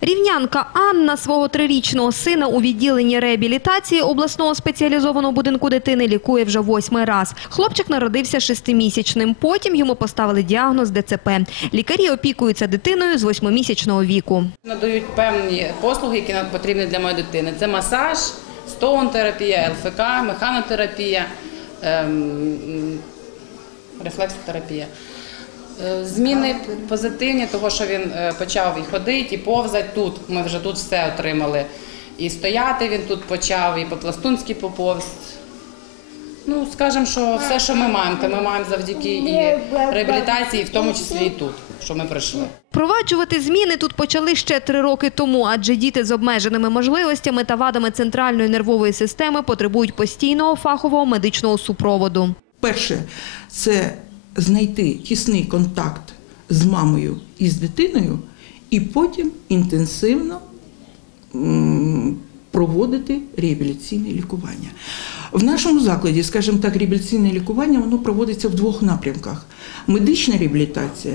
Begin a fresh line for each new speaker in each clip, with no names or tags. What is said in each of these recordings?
Рівнянка Анна свого трирічного сина у відділенні реабілітації обласного спеціалізованого будинку дитини лікує вже восьмий раз. Хлопчик народився шестимісячним. Потім йому поставили діагноз ДЦП. Лікарі опікуються дитиною з восьмимісячного віку.
Надають певні послуги, які нам потрібні для моєї дитини. Це масаж, стоун-терапія, ЛФК, механотерапія, ем, рефлексотерапія. Е, Зміни позитивні, того, що він е, почав і ходити, і повзати тут. Ми вже тут все отримали. І стояти він тут почав, і по-пластунськи поповз. Ну, скажемо, що все, що ми маємо, то ми маємо завдяки і реабілітації, в тому числі і тут, що ми прийшли.
Впроваджувати зміни тут почали ще три роки тому, адже діти з обмеженими можливостями та вадами центральної нервової системи потребують постійного фахового медичного супроводу.
Перше, це знайти тісний контакт з мамою і з дитиною, і потім інтенсивно проводити реабілітаційне лікування. В нашому закладі, скажімо так, реабілітаційне лікування воно проводиться в двох напрямках: медична реабілітація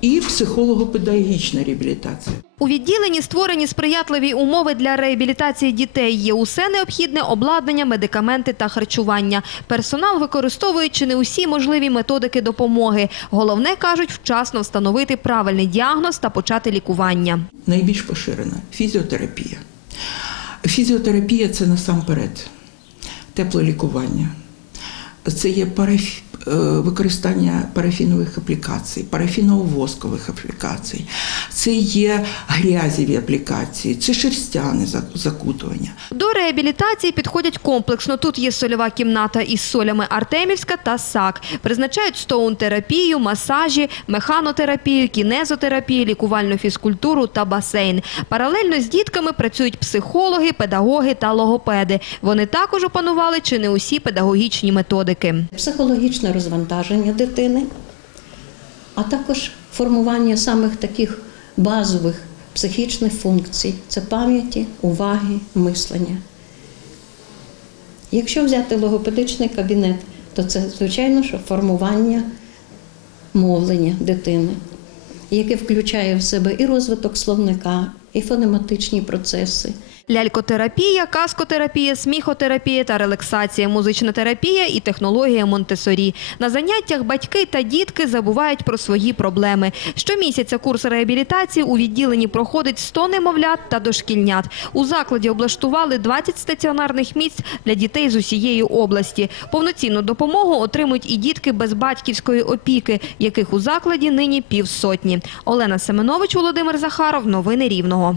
і психолого-педагогічна реабілітація.
У відділенні створені сприятливі умови для реабілітації дітей. Є усе необхідне обладнання, медикаменти та харчування. Персонал використовує чи не усі можливі методики допомоги. Головне, кажуть, вчасно встановити правильний діагноз та почати лікування.
найбільш поширена фізіотерапія. Фізіотерапія це насамперед теплолікування. Це є параф... е, використання парафінових аплікацій, парафіново-воскових аплікацій, це є грязєві аплікації, це шерстяне закутування.
До реабілітації підходять комплексно. Тут є сольова кімната із солями Артемівська та САК. Призначають стоун-терапію, масажі, механотерапію, кінезотерапію, лікувальну фізкультуру та басейн. Паралельно з дітками працюють психологи, педагоги та логопеди. Вони також опанували чи не усі педагогічні методики.
психологічне розвантаження дитини, а також формування самих таких базових психічних функцій це пам'яті, уваги, мислення. Якщо взяти логопедичний кабінет, то це, звичайно, що формування мовлення дитини, яке включає в себе і розвиток словника, і фонематичні процеси.
Лялькотерапія, каскотерапія, сміхотерапія та релаксація, музична терапія і технологія Монтесорі. На заняттях батьки та дітки забувають про свої проблеми. Щомісяця курс реабілітації у відділенні проходить 100 немовлят та дошкільнят. У закладі облаштували 20 стаціонарних місць для дітей з усієї області. Повноцінну допомогу отримують і дітки без батьківської опіки, яких у закладі нині півсотні. Олена Семенович, Володимир Захаров. Новини Рівного.